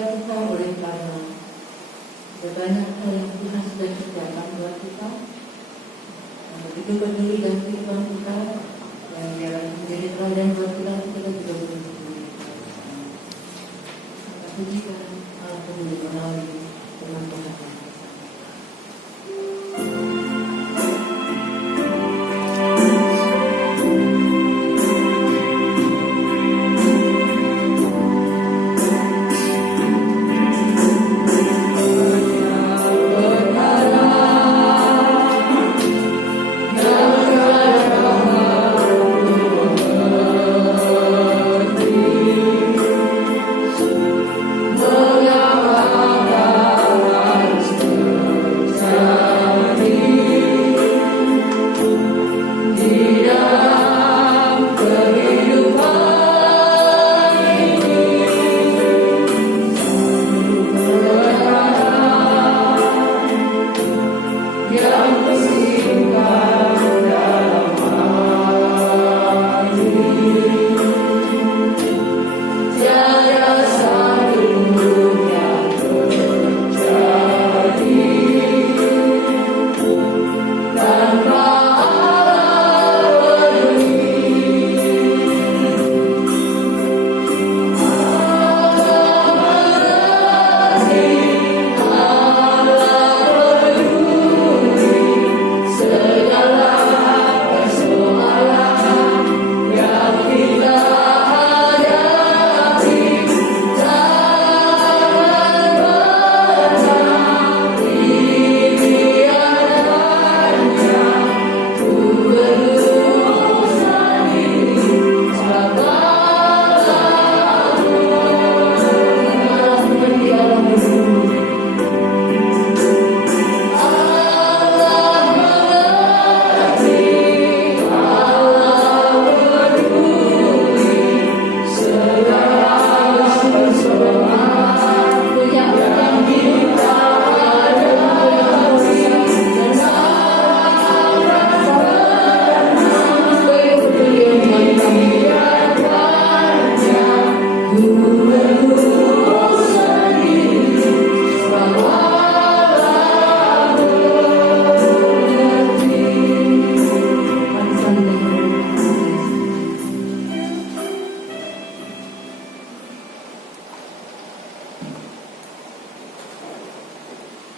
Kita oleh karena banyak hal yang Tuhan sudah kerjakan buat kita, begitu peduli dan kehidupan kita, yang jalan menjadi teladan buat kita juga belum peduli. Puji karena Allah peduli melalui firman Tuhan.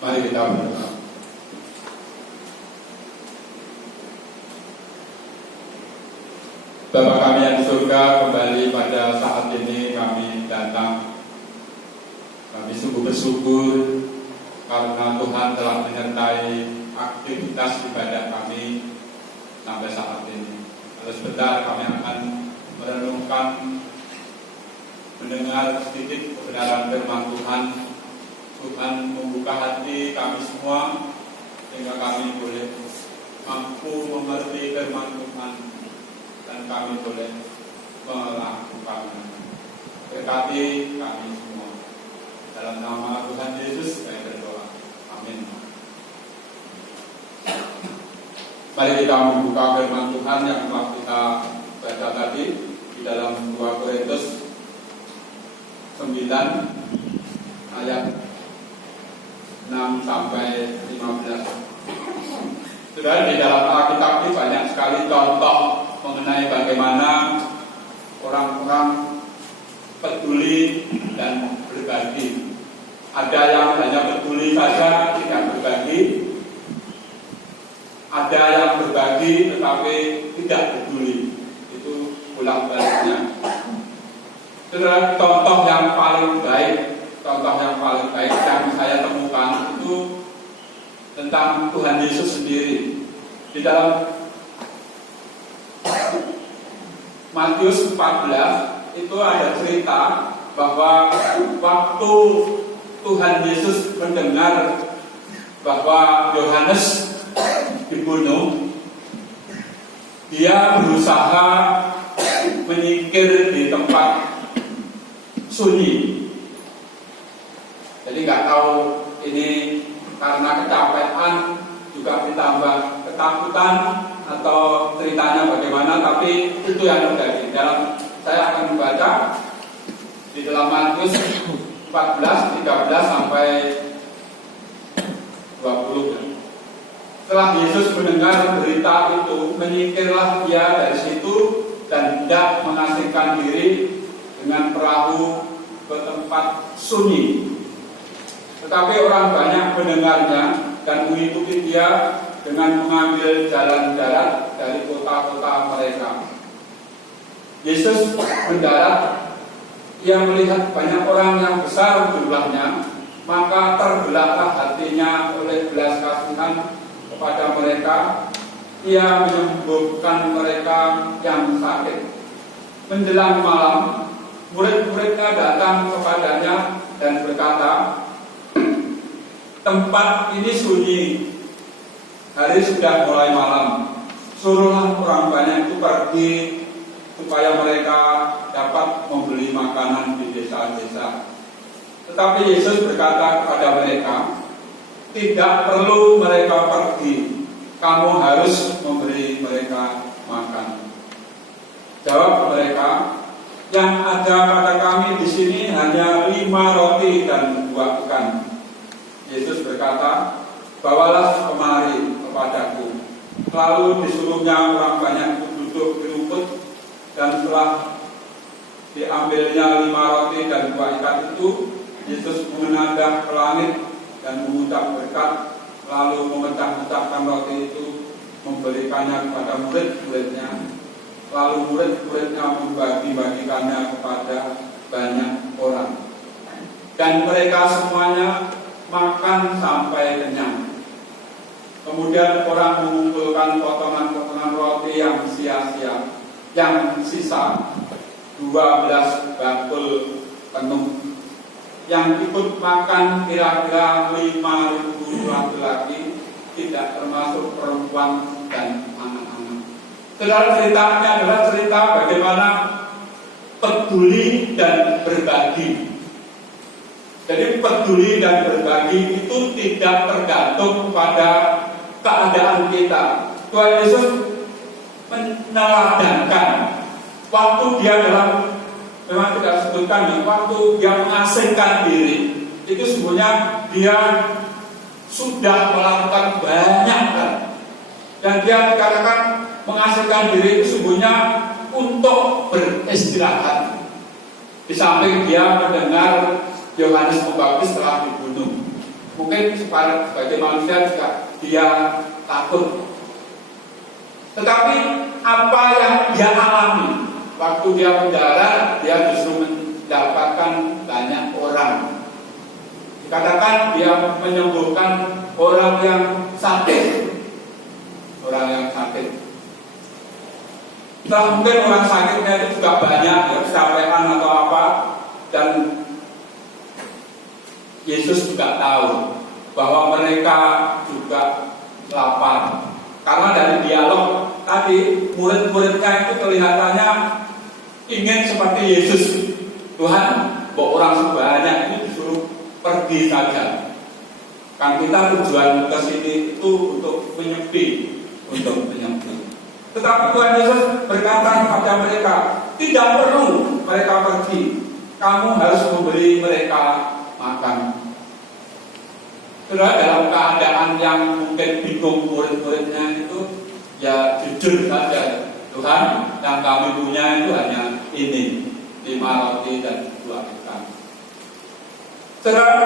Mari kita berdoa. Bapa kami yang di surga, kembali pada saat ini kami datang. Kami sungguh bersyukur karena Tuhan telah menyertai aktivitas ibadah kami sampai saat ini. Lalu sebentar kami akan merenungkan, mendengar sedikit kebenaran firman Tuhan. Tuhan membuka hati kami semua sehingga kami boleh mampu mengerti firman Tuhan dan kami boleh melakukannya. Berkati kami semua. Dalam nama Tuhan Yesus kami berdoa. Amin. Mari kita membuka firman Tuhan yang telah kita baca tadi di dalam 2 Korintus 9 ayat 6 sampai 15. Sudah di dalam Alkitab ini banyak sekali contoh mengenai bagaimana orang-orang peduli dan berbagi. Ada yang hanya peduli saja, tidak berbagi. Ada yang berbagi tetapi tidak peduli. Itu bolak-baliknya. Saudara, contoh yang paling baik yang saya temukan itu tentang Tuhan Yesus sendiri. Di dalam Matius 14 itu ada cerita bahwa waktu Tuhan Yesus mendengar bahwa Yohanes dibunuh, dia berusaha menyingkir di tempat sunyi. Jadi nggak tahu ini karena kecapean juga ditambah ketakutan atau ceritanya bagaimana, tapi itu yang terjadi. Saya akan membaca di dalam Matius 14, 13 sampai 20. Setelah Yesus mendengar berita itu, menyingkirlah ia dari situ dan tidak mengasingkan diri dengan perahu ke tempat sunyi. Tetapi orang banyak mendengarnya dan mengikuti dia dengan mengambil jalan darat dari kota-kota mereka. Yesus mendarat, ia melihat banyak orang yang besar jumlahnya, maka terbelahlah hatinya oleh belas kasihan kepada mereka. Ia menyembuhkan mereka yang sakit. Menjelang malam, murid-muridnya datang kepadanya dan berkata, tempat ini sunyi, hari sudah mulai malam. Suruhlah orang banyak itu pergi supaya mereka dapat membeli makanan di desa-desa. Tetapi Yesus berkata kepada mereka, tidak perlu mereka pergi, kamu harus memberi mereka makan. Jawab mereka, yang ada pada kami di sini hanya 5 roti dan 2 ikan. Yesus berkata, bawalah kemari kepadaku. Lalu disuruhnya orang banyak itu duduk di rumput, dan setelah diambilnya 5 roti dan 2 ikan itu, Yesus menengadah ke langit dan mengucap berkat, lalu memecah-mecahkan roti itu, memberikannya kepada murid-muridnya. Lalu murid-muridnya membagi-bagikannya kepada banyak orang. Dan mereka semuanya makan sampai kenyang. Kemudian orang mengumpulkan potongan-potongan roti yang sia-sia, yang sisa 12 bakul penuh. Yang ikut makan kira-kira 5.000 laki-laki, tidak termasuk perempuan dan anak-anak. Saudara, ceritanya adalah cerita bagaimana peduli dan berbagi. Jadi peduli dan berbagi itu tidak tergantung pada keadaan kita. Tuhan Yesus meneladankan waktu dia memang tidak sebutkan, waktu dia mengasingkan diri, itu sebenarnya dia sudah melakukan banyak hal. Dan dia dikatakan mengasingkan diri itu sebenarnya untuk beristirahat. Di samping dia mendengar Yohanes Pembaptis telah dibunuh. Mungkin sebagai manusia juga dia takut. Tetapi apa yang dia alami waktu dia mendarat, dia justru mendapatkan banyak orang. Dikatakan dia menyembuhkan orang yang sakit. Orang yang sakit. Nah, mungkin orang sakitnya itu juga banyak, ya, kecapean atau apa. Dan Yesus juga tahu bahwa mereka juga lapar. Karena dari dialog tadi, murid-muridnya itu kelihatannya ingin seperti Yesus. Tuhan, bahwa orang sebanyak ini disuruh pergi saja. Kan kita tujuan ke sini itu untuk menyepi, Tetapi Tuhan Yesus berkata kepada mereka, tidak perlu mereka pergi, kamu harus memberi mereka makan. Saudara, dalam keadaan yang mungkin bingung murid-muridnya itu, ya jujur saja, Tuhan, yang kami punya itu hanya ini, 5 roti dan 2 ikan. Saudara,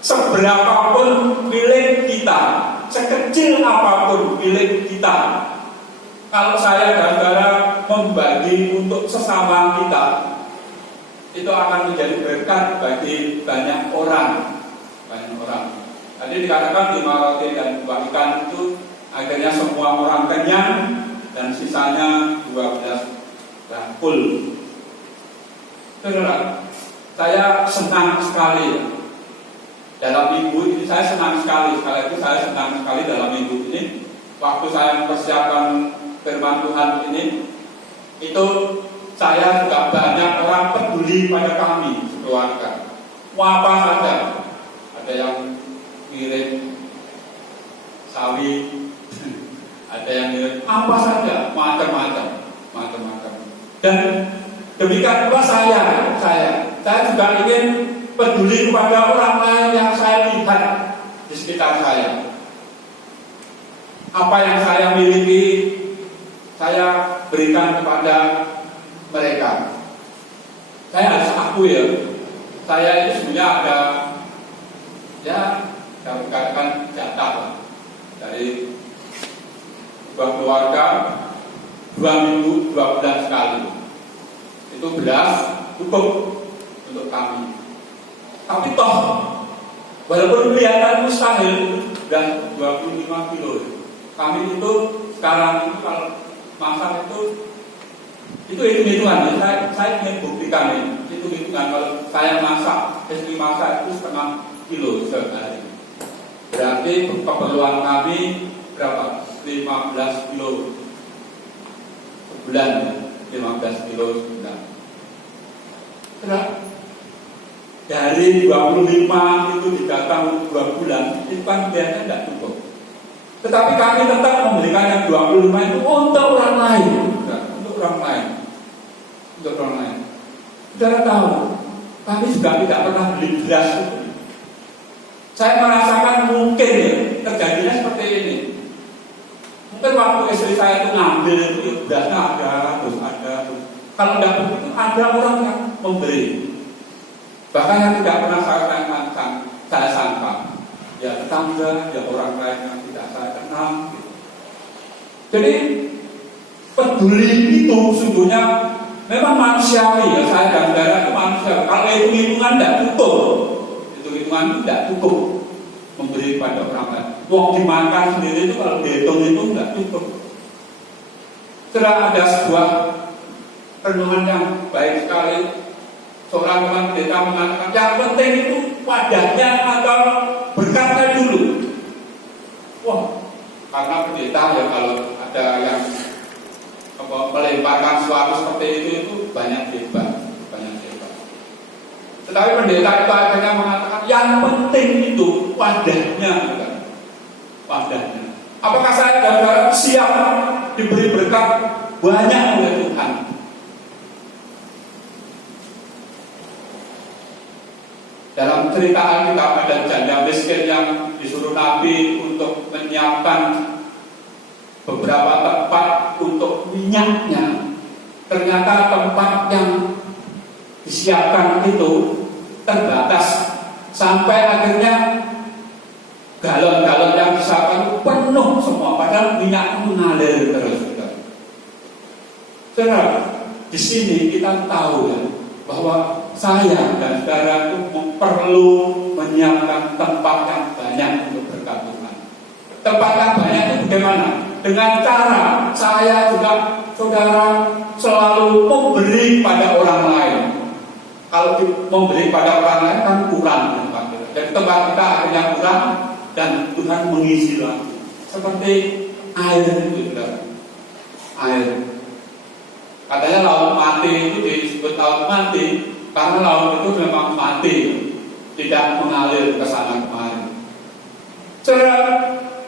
seberapapun milik kita, sekecil apapun milik kita, kalau saya dan saudara membagi untuk sesama kita, itu akan menjadi berkat bagi banyak orang. Tadi dikatakan 5 roti dan 2 ikan itu akhirnya semua orang kenyang dan sisanya 12 bakul. Saudara, saya senang sekali dalam minggu ini. Saya senang sekali dalam minggu ini. Waktu saya mempersiapkan firman Tuhan ini, itu saya juga banyak orang peduli pada kami keluarga. Mau apa saja, ada yang kirim sawi, ada yang kirim apa saja, macam-macam. Dan demikian pula saya juga ingin peduli kepada orang lain yang saya lihat di sekitar saya. Apa yang saya miliki, saya berikan kepada mereka. Saya harus akui ya, saya itu sebenarnya ada, ya, saya katakan jatah dari sebuah keluarga 2 minggu 2 bulan sekali. Itu beras cukup untuk kami. Tapi toh, walaupun kelihatan mustahil, dan 25 kilo. Kami itu sekarang itu kalau masak itu hitung-hitungan. Saya ingin buktikan ini. Hitung-hitungan kalau saya masak, istri masak itu 1/2 kilo sehari. Berarti keperluan kami berapa? 15 kilo sebulan, 15 kilo sebulan. Terus dari 25 itu didatang 2 bulan, itu kan biasanya tidak cukup. Tetapi kami tetap memberikan yang 25 itu untuk orang lain, untuk orang lain. Saudara tahu, kami juga tidak pernah beli beras itu. Saya merasakan mungkin ya, terjadinya seperti ini. Mungkin waktu istri saya itu ngambil itu, berasnya ada. Kalau tidak begitu, ada orang yang memberi. Bahkan yang tidak pernah saya sangka, ya tetangga, ya orang lain yang tidak saya kenal. Jadi peduli itu sesungguhnya memang manusiawi ya, saya dan saudara itu manusia. Kalau hitung-hitungan tidak cukup, tidak cukup memberi pada orang lain. Wong dimakan sendiri itu kalau dihitung itu tidak cukup. Setelah ada sebuah renungan yang baik sekali. Seorang teman pendeta mengatakan yang penting itu wadahnya atau berkatnya dulu. Wah, karena pendeta ya kalau ada yang melemparkan sesuatu seperti itu banyak hebat. Tetapi pendeta itu akhirnya mengatakan yang penting itu wadahnya, bukan? Wadahnya. Apakah saya dan saudara siap diberi berkat banyak oleh Tuhan? Dalam cerita Alkitab ada janda miskin yang disuruh Nabi untuk menyiapkan beberapa tempat untuk minyaknya. Ternyata tempat yang disiapkan itu terbatas sampai akhirnya galon-galon yang disiapkan penuh semua, padahal minyak mengalir terus. Saudara, di sini kita tahu ya, bahwa saya dan saudara itu perlu menyiapkan tempat yang banyak untuk berkat Tuhan. Tempat yang banyak itu bagaimana? Dengan cara saya juga saudara selalu memberi pada orang lain. Kalau memberi pada orang lain kan kurang tempat kita. Jadi tempat kita akhirnya kurang dan Tuhan mengisi lagi. Seperti air itu, saudara. Air. Katanya laut mati itu disebut laut mati karena laut itu memang mati, tidak mengalir ke sana kemari. Cara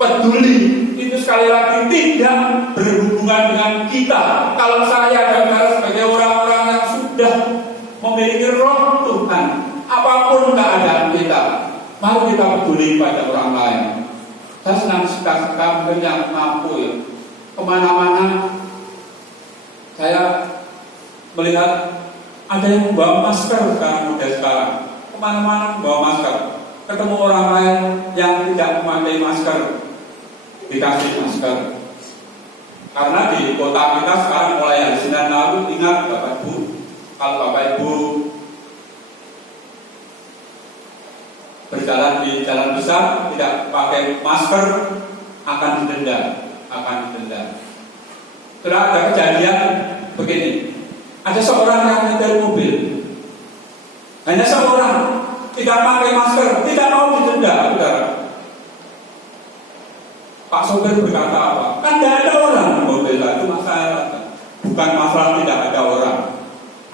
peduli itu sekali lagi tidak berhubungan dengan kita. Kalau saya dan saudara sebagai orang-orang yang sudah memiliki roh Tuhan, apapun keadaan kita, mari kita peduli pada orang lain. Saya senang sekali yang mampu ya, kemana-mana saya melihat ada yang membawa masker sekarang, kemana-mana membawa masker. Ketemu orang lain yang tidak memakai masker, dikasih masker. Karena di kota kita sekarang mulai hari Senin lalu, ingat Bapak Ibu, kalau Bapak Ibu berjalan di jalan besar tidak pakai masker akan didenda. Setelah ada kejadian begini, ada seorang yang nyetir mobil, hanya seorang tidak pakai masker, tidak mau didenda, saudara. Pak sopir berkata apa? Kan tidak ada orang di mobil itu, masalah bukan masalah tidak ada orang.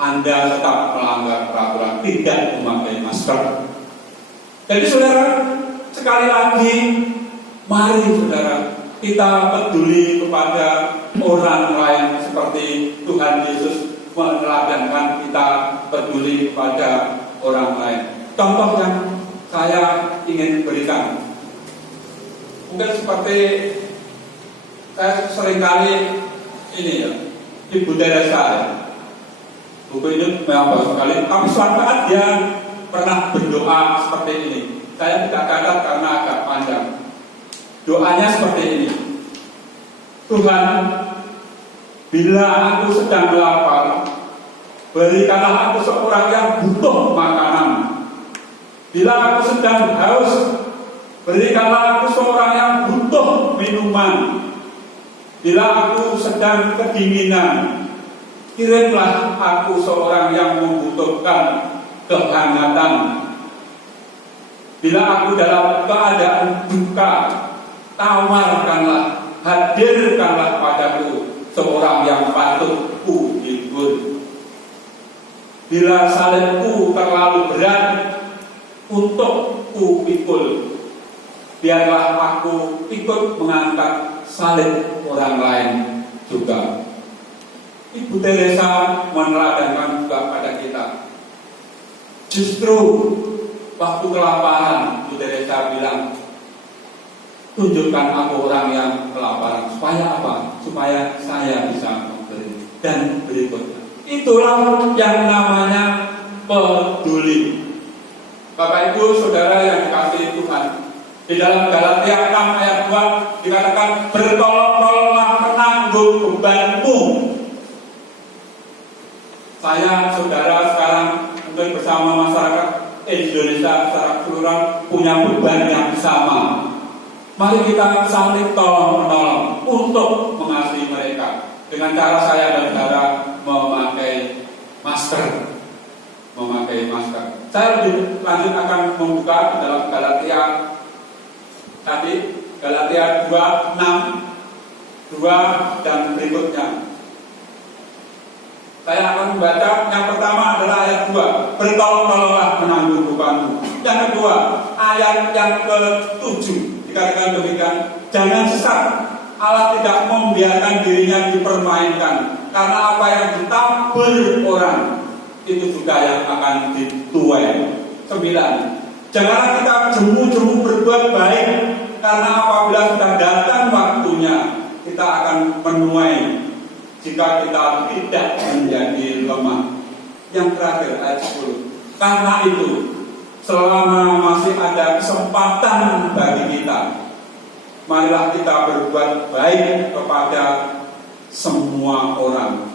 Anda tetap melanggar peraturan tidak memakai masker. Jadi saudara, sekali lagi, mari saudara, kita peduli kepada orang lain seperti Tuhan Yesus meneladankan kita peduli kepada orang lain. Contoh yang saya ingin berikan, mungkin seperti saya seringkali ini ya, Ibu Teresa ya. Buku ini memang bagus sekali, tapi suatu saat dia pernah berdoa seperti ini. Saya tidak catat karena agak panjang. Doanya seperti ini. Tuhan, bila aku sedang lapar, berikanlah aku seorang yang butuh makanan. Bila aku sedang haus, berikanlah aku seorang yang butuh minuman. Bila aku sedang kedinginan, kirimlah aku seorang yang membutuhkan kehangatan. Bila aku dalam keadaan duka, tawarkanlah, hadirkanlah padaku seorang yang patut ku hibur. Bila salibku terlalu berat untuk ku pikul, biarlah aku ikut mengangkat salib orang lain juga. Ibu Teresa meneladankan juga pada kita. Justru waktu kelaparan, Ibu Teresa bilang, tunjukkan aku orang yang kelaparan. Supaya apa? Supaya saya bisa memberi. Dan berikutnya, itulah yang namanya peduli. Bapak Ibu Saudara yang dikasihi Tuhan, di dalam Galatia 6 ayat 2 dikatakan, bertolong-tolonglah menanggung bebanmu. Saya, saudara, sekarang mungkin bersama masyarakat Indonesia secara keseluruhan punya beban yang sama. Mari kita saling tolong-menolong untuk mengasihi mereka dengan cara saya dan saudara memakai masker. Saya lebih lanjut akan membuka di dalam Galatia tadi, Galatia 2, 6, 2 dan berikutnya. Saya akan membaca yang pertama adalah ayat 2, bertolong-tolonglah menanggung bebanmu. Yang kedua, ayat yang ke-7 dikatakan demikian, jangan sesat, Allah tidak membiarkan dirinya dipermainkan, karena apa yang ditabur orang itu juga yang akan dituai. 9, janganlah kita jemu-jemu berbuat baik, karena apabila sudah datang waktunya kita akan menuai jika kita tidak menjadi lemah. Yang terakhir ayat 10, karena itu selama masih ada kesempatan bagi kita, marilah kita berbuat baik kepada semua orang,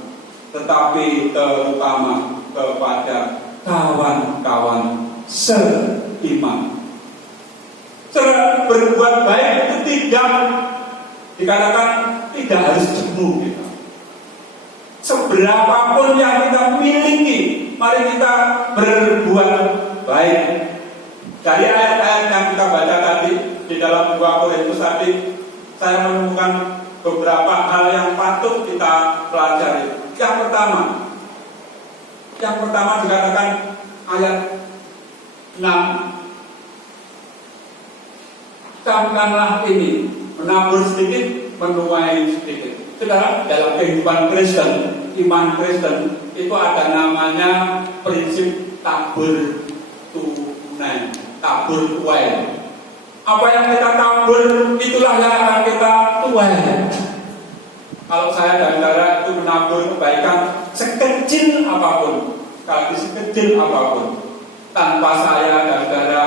tetapi terutama kepada kawan-kawan seiman. Berbuat baik itu tidak dikatakan tidak harus jemu kita. Seberapapun yang kita miliki, mari kita berbuat baik. Dari ayat-ayat yang kita baca tadi di dalam 2 Korintus tadi, saya menemukan beberapa hal yang patut kita pelajari. Yang pertama dikatakan ayat 6, camkanlah ini, menabur sedikit, menuai sedikit. Saudara, dalam kehidupan Kristen, iman Kristen itu ada namanya prinsip tabur tunai, tabur tuai. Apa yang kita tabur, itulah yang akan kita tuai. Kalau saya dan saudara itu menabur kebaikan sekecil apapun, kali sekecil apapun, tanpa saya dan saudara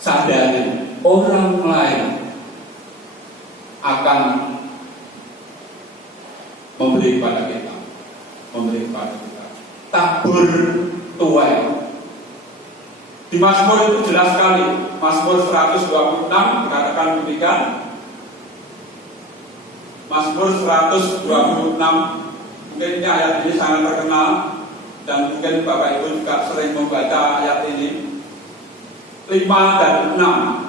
sadari, orang lain akan memberi kepada kita. Tabur tuai. Di Mazmur itu jelas sekali. Mazmur 126 dikatakan demikian. Mazmur 126, mungkin ini ayat ini sangat terkenal dan mungkin Bapak Ibu juga sering membaca ayat ini. 5 dan 6.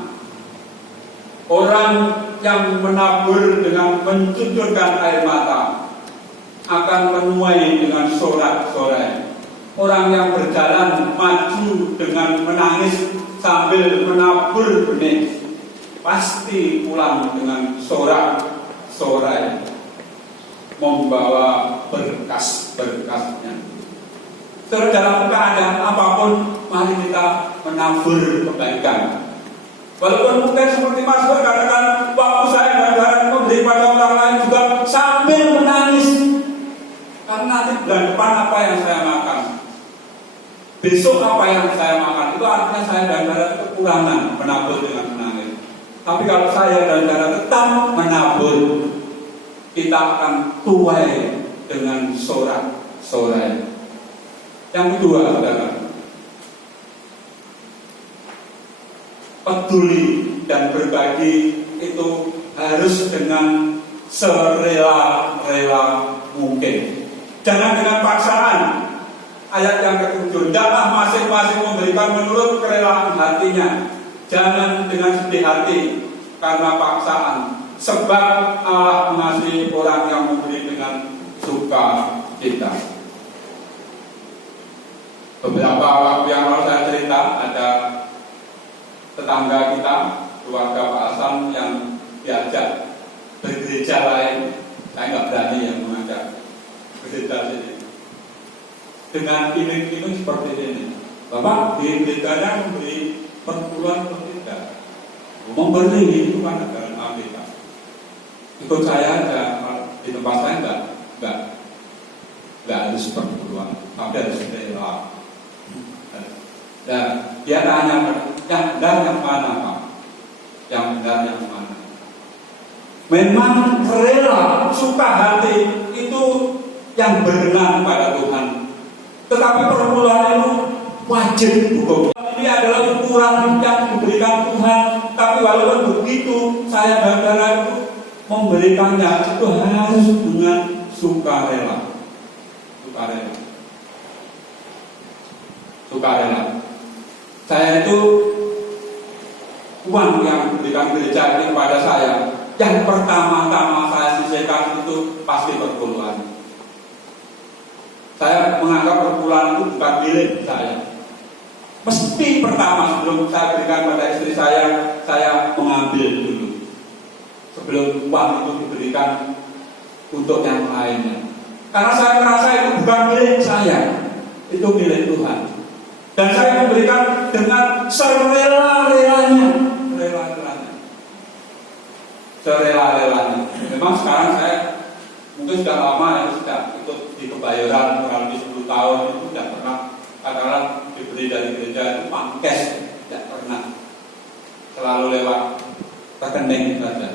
Orang yang menabur dengan mencucurkan air mata akan menuai dengan sorak-sorai. Orang yang berjalan maju dengan menangis sambil menabur benih, pasti pulang dengan sorak-sorai, membawa berkas-berkasnya. Terus dalam keadaan apapun, mari kita menabur kebaikan. Walaupun mungkin seperti Mas Bur katakan, waktu saya belajar memberi pada orang lain juga sambil menangis. Karena nanti bulan depan apa yang saya makan, besok apa yang saya makan, itu artinya saya dan saudara kekurangan menabur dengan menangis. Tapi kalau saya dan saudara tetap menabur, kita akan tuai dengan sorak-sorai. Yang kedua, saudara, peduli dan berbagi itu harus dengan serela-rela mungkin. Jangan dengan paksaan. Ayat yang ke-7, hendaklah masing-masing memberikan menurut kerelaan hatinya. Jangan dengan sedih hati karena paksaan. Sebab Allah mengasihi orang yang memberi dengan sukacita. Beberapa waktu yang lalu saya cerita, ada tetangga kita, keluarga Pak Hasan yang diajak bergereja lain. Saya nggak berani yang mengajak bergereja sini. Dengan iming-iming seperti ini, Bapak di gerejanya memberi perpuluhan atau tidak? Memberi itu kan dalam Alkitab. Ikut saya aja, di tempat saya enggak harus perpuluhan, tapi harus rela. Dan dia tanya, yang benar yang mana Pak? Yang benar yang mana? Memang rela, suka hati itu yang berkenan pada Tuhan. Tetapi perpuluhan itu wajib hukum. Ini adalah ukuran yang diberikan Tuhan. Tapi walaupun begitu, saya dan saudara itu memberikannya itu harus dengan sukarela. Sukarela. Saya itu uang yang diberikan gereja ini kepada saya, yang pertama-tama saya sisihkan itu pasti perpuluhan. Saya menganggap perpuluhan itu bukan milik saya. Mesti pertama sebelum saya berikan pada istri saya mengambil dulu. Sebelum uang itu diberikan untuk yang lainnya. Karena saya merasa itu bukan milik saya, itu milik Tuhan. Dan saya memberikan dengan serela-relanya. Memang sekarang saya mungkin sudah lama ya, sudah ikut di Kebayoran kurang lebih 10 tahun, itu tidak pernah katakan diberi dari gereja itu pangkes, tidak pernah. Selalu lewat rekening saja.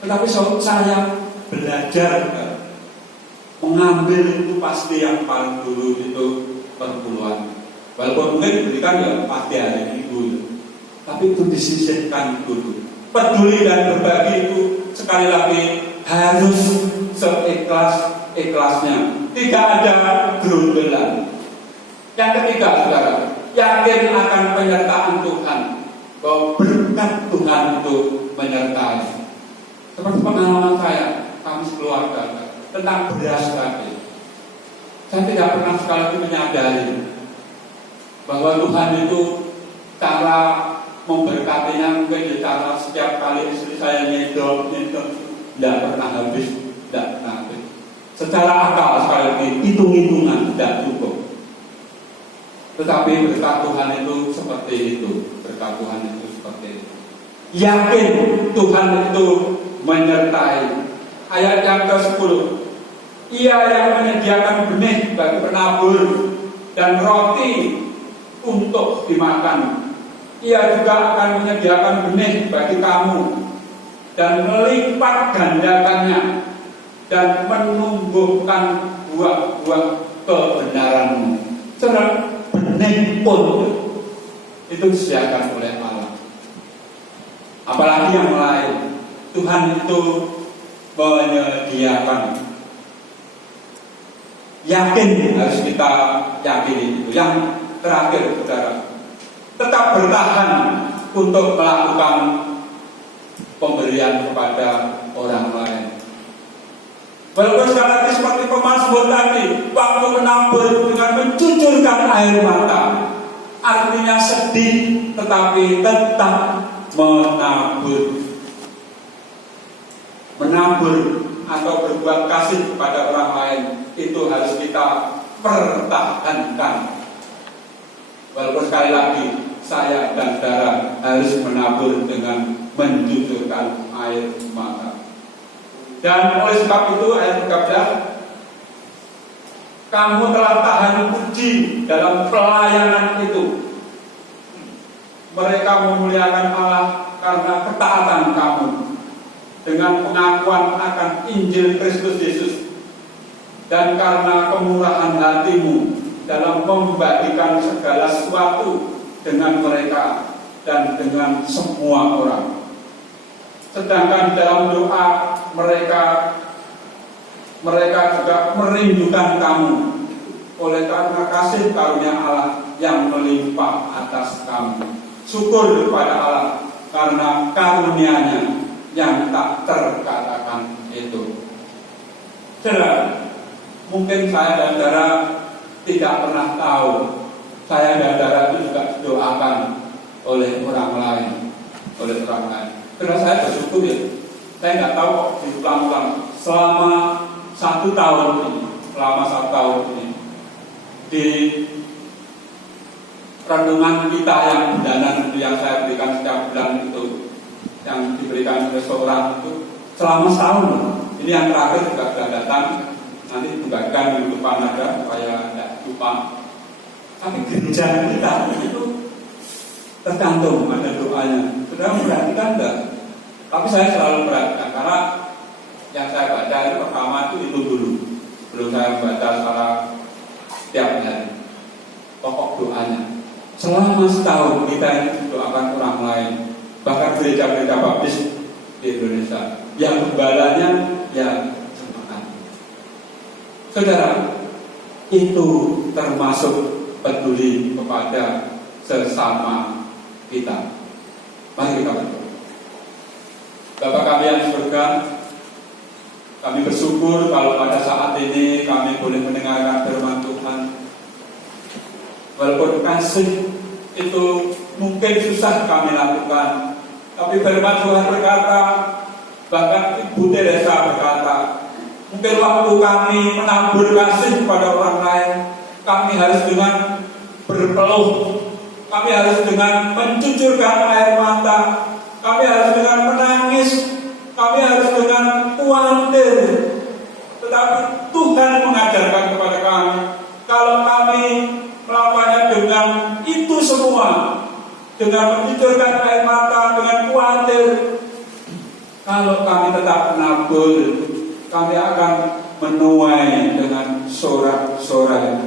Tetapi saya belajar mengambil itu pasti yang paling dulu itu perpuluhan. Walaupun mungkin diberikan ya pasti hari Minggu, tapi itu disisihkan dulu. Peduli dan berbagi itu sekali lagi harus seikhlas-ikhlasnya, tidak ada gerundelan. Yang ketiga, saudara, yakin akan penyertaan Tuhan, bahwa berkat Tuhan itu menyertai. Seperti pengalaman saya, kami sekeluarga tentang beras tadi. Saya tidak pernah sekali lagi menyadari bahwa Tuhan itu cara memberkatinya mungkin cara setiap kali istri saya nyedot tidak pernah habis. Secara akal sekali lagi hitung-hitungan tidak cukup. Tetapi berkat Tuhan itu seperti itu. Yakin Tuhan itu menyertai. Ayat yang ke-10, Ia yang menyediakan benih bagi penabur dan roti untuk dimakan. Ia juga akan menyediakan benih bagi kamu dan melipat gandakannya dan menumbuhkan buah-buah kebenaranmu. Saudara, benih pun itu disediakan oleh Allah. Apalagi yang lain, Tuhan itu menyediakan. Yakin harus kita yakini itu. Yang terakhir, saudara, tetap bertahan untuk melakukan pemberian kepada orang lain. Walaupun sekali lagi seperti pemazmur tadi, waktu menabur dengan mencucurkan air mata, artinya sedih tetapi tetap menabur. Menabur atau berbuat kasih kepada orang lain itu harus kita pertahankan. Walaupun sekali lagi saya dan Dara harus menabur dengan mencucurkan air mata. Dan oleh sebab itu ayat 13, kamu telah tahan uji dalam pelayanan itu. Mereka memuliakan Allah karena ketaatan kamu dengan pengakuan akan Injil Kristus Yesus, dan karena kemurahan hatimu dalam membagikan segala sesuatu dengan mereka dan dengan semua orang. Sedangkan dalam doa mereka juga merindukan kamu oleh karena kasih karunia Allah yang melimpah atas kamu. Syukur kepada Allah karena karunia-Nya yang tak terkatakan itu. Saudara, mungkin saya dan Dara tidak pernah tahu saya dan Dara itu juga didoakan oleh orang lain. Karena saya bersyukur ya, saya nggak tahu kok diulang-ulang selama 1 tahun ini, di renungan kita yang bulanan yang saya berikan setiap bulan itu, yang diberikan oleh seorang itu selama setahun. Ini yang terakhir juga sudah datang, nanti dibagikan minggu depan ada supaya tidak lupa. Tapi gereja kita itu tergantung ada doanya. Sudah memperhatikan enggak? Tapi saya selalu perhatikan karena yang saya baca itu pertama itu dulu, belum saya baca secara tiap hari. Pokok doanya. Selama setahun kita ini doakan orang lain, bahkan gereja-gereja baptis di Indonesia yang gembalanya ya jemaat. Saudara, itu termasuk peduli kepada sesama kita. Mari kita berdoa. Bapa kami yang di surga, kami bersyukur kalau pada saat ini kami boleh mendengarkan firman Tuhan. Walaupun kasih itu mungkin susah kami lakukan, tapi firman Tuhan berkata, bahkan Ibu Teresa berkata, mungkin waktu kami menabur kasih kepada orang lain, kami harus dengan berpeluh, kami harus dengan mencucurkan air mata, kami harus dengan menangis, kami harus dengan khawatir. Tetapi Tuhan mengajarkan kepada kami, kalau kami melakukannya dengan itu semua, dengan mencucurkan air mata, dengan khawatir, kalau kami tetap menabur, kami akan menuai dengan sorak-sorai.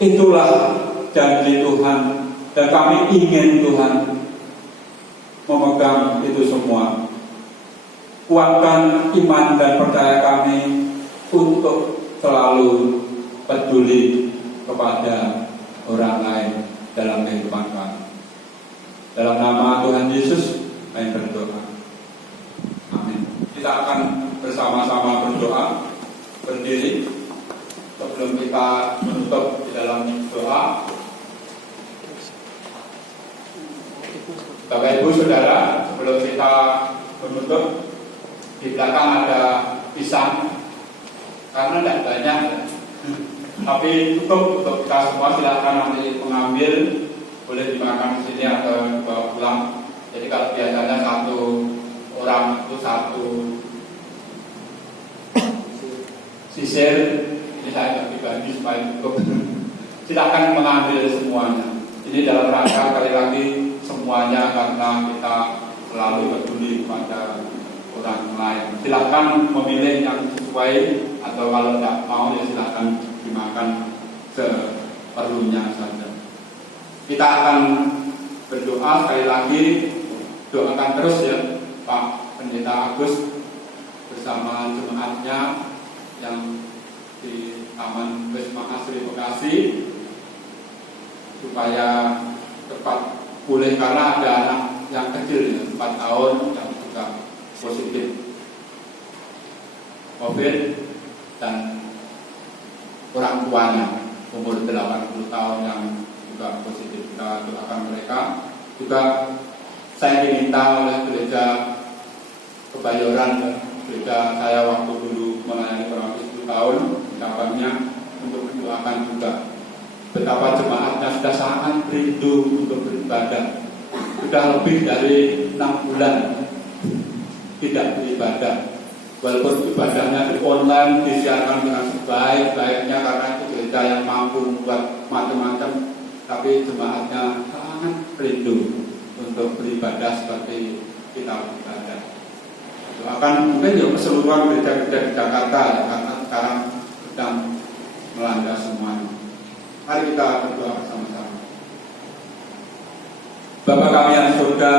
Itulah janji Tuhan, dan kami ingin Tuhan memegang itu semua. Kuatkan iman dan percaya kami untuk selalu peduli kepada orang lain dalam kehidupan kami. Dalam nama Tuhan Yesus kami berdoa. Amin. Kita akan bersama-sama berdoa, berdiri sebelum kita menutup di dalam doa. Bapak Ibu Saudara, sebelum kita menutup, di belakang ada pisang, karena tidak banyak, tapi cukup untuk kita semua. Silakan nanti mengambil, boleh dimakan di sini atau dibawa pulang. Jadi kalau biasanya satu orang itu satu sisir, ini saya bagi supaya cukup. Silakan mengambil semuanya. Ini dalam rangka kali lagi semuanya karena kita selalu peduli kepada orang lain. Silakan memilih yang sesuai, atau kalau tidak mau ya silakan dimakan seperlunya saja. Kita akan berdoa sekali lagi, doakan terus ya Pak Pendeta Agus bersama jemaatnya yang di Taman Wisma Asri Bekasi supaya cepat pulih, karena ada anak yang kecil ya, 4 tahun yang juga positif. COVID dan orang tuanya umur 80 tahun yang juga positif. Kita doakan mereka. Juga saya diminta oleh gereja Kebayoran, gereja saya waktu dulu melayani kurang lebih 10 tahun, ucapannya untuk mendoakan juga betapa jemaatnya sudah sangat rindu untuk beribadah. Sudah lebih dari 6 bulan tidak beribadah. Walaupun ibadahnya di online disiarkan dengan sebaik-baiknya karena itu gereja yang mampu membuat macam-macam, tapi jemaatnya sangat rindu untuk beribadah seperti kita beribadah. Doakan mungkin ya keseluruhan gereja-gereja di Jakarta ya, karena sekarang sedang melanda semuanya. Mari kita berdoa bersama-sama. Bapa kami yang di surga,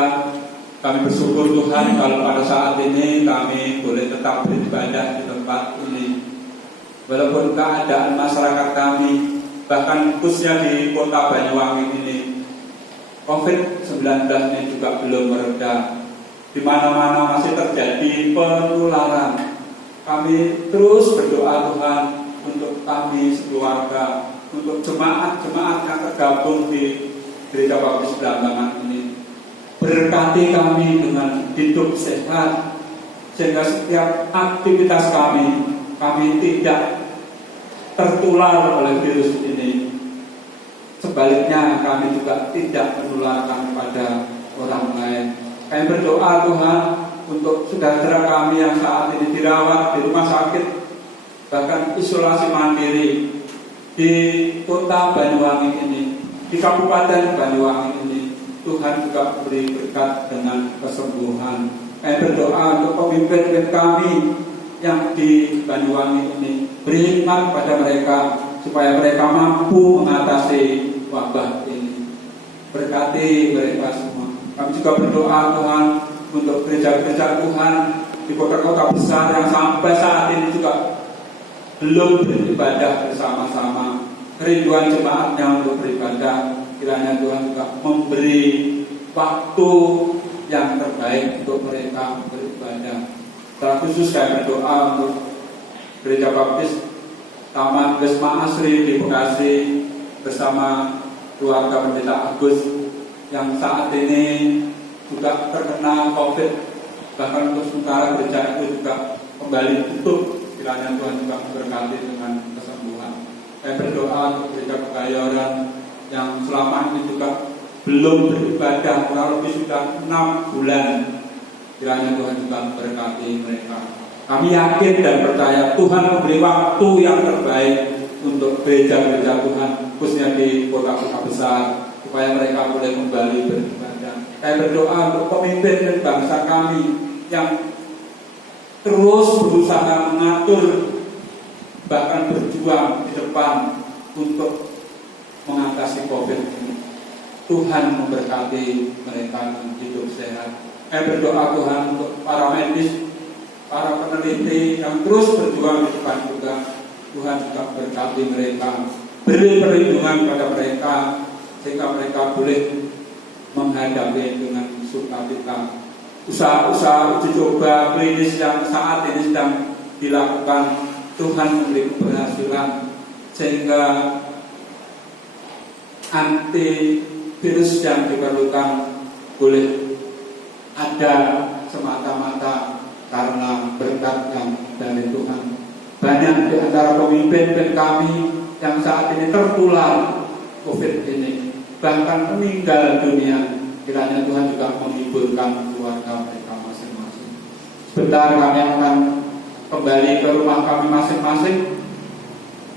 kami bersyukur Tuhan kalau pada saat ini kami boleh tetap beribadah di tempat ini. Walaupun keadaan masyarakat kami, bahkan khususnya di kota Banyuwangi ini, COVID-19 ini juga belum mereda. Di mana-mana masih terjadi penularan. Kami terus berdoa Tuhan untuk kami sekeluarga, untuk jemaat-jemaat yang tergabung di Gereja Baptis Belambangan ini. Berkati kami dengan hidup sehat, sehingga setiap aktivitas kami tidak tertular oleh virus ini. Sebaliknya kami juga tidak menularkan pada orang lain. Kami berdoa Tuhan untuk saudara kami yang saat ini dirawat di rumah sakit, bahkan isolasi mandiri di kota Banyuwangi ini, di Kabupaten Banyuwangi ini. Tuhan juga beri berkat dengan kesembuhan. Kami berdoa untuk pemimpin kami yang di Banyuwangi ini, beri hikmat pada mereka supaya mereka mampu mengatasi wabah ini. Berkati mereka semua. Kami juga berdoa Tuhan untuk gereja-gereja Tuhan di kota-kota besar yang sampai saat ini juga belum beribadah bersama-sama. Kerinduan jemaatnya untuk beribadah, kiranya Tuhan juga memberi waktu yang terbaik untuk mereka beribadah. Secara khusus saya berdoa untuk Gereja Baptis Taman Gesma Asri di Bekasi bersama keluarga Pendeta Agus yang saat ini juga terkena COVID. Bahkan untuk sementara gereja itu juga kembali tutup. Kiranya Tuhan juga memberkati dengan kesembuhan. Saya berdoa untuk Gereja Kebayoran yang selama ini juga belum beribadah, kurang lebih sudah 6 bulan. Kiranya Tuhan juga memberkati mereka. Kami yakin dan percaya Tuhan memberi waktu yang terbaik untuk gereja-gereja Tuhan, khususnya di kota-kota besar, supaya mereka boleh kembali beribadah. Saya berdoa untuk pemimpin dan bangsa kami yang terus berusaha mengatur, bahkan berjuang di depan untuk mengatasi COVID ini. Tuhan memberkati mereka dengan hidup sehat. Saya berdoa Tuhan untuk para medis, para peneliti yang terus berjuang di depan juga. Tuhan juga berkati mereka, beri perlindungan pada mereka sehingga mereka boleh menghadapi dengan sukacita. Usaha-usaha uji coba klinis yang saat ini sedang dilakukan, Tuhan memberi keberhasilan sehingga antivirus yang diperlukan boleh ada semata-mata karena berkat yang dari Tuhan. Banyak di antara pemimpin kami yang saat ini tertular COVID ini, bahkan meninggal dunia. Kiranya Tuhan juga menghiburkan keluarga mereka masing-masing. Sebentar kami akan kembali ke rumah kami masing-masing.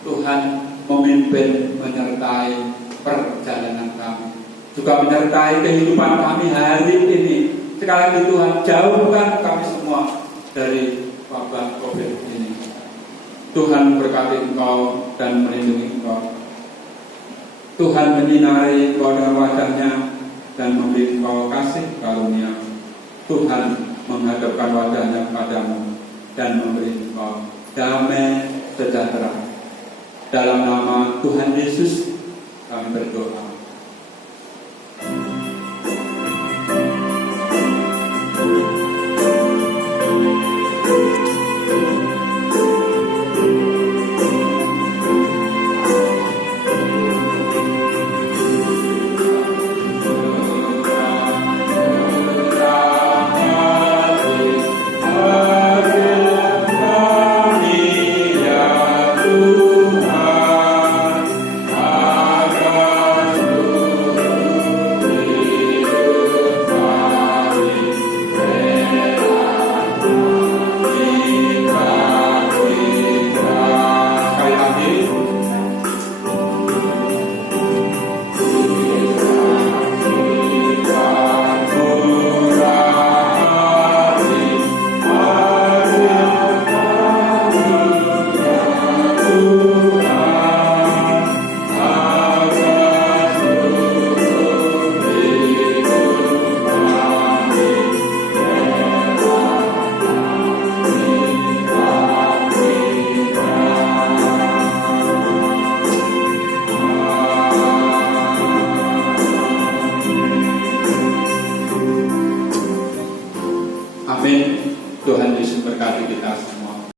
Tuhan memimpin, menyertai perjalanan kami, juga menyertai kehidupan kami hari ini. Sekali lagi Tuhan, jauhkan kami semua dari wabah COVID ini. Tuhan berkati Engkau dan melindungi Engkau. Tuhan menyinari Engkau dengan wajah-Nya dan memberi Engkau kasih karunia. Tuhan menghadapkan wajah-Nya padamu dan memberi Engkau damai sejahtera. Dalam nama Tuhan Yesus kami berdoa.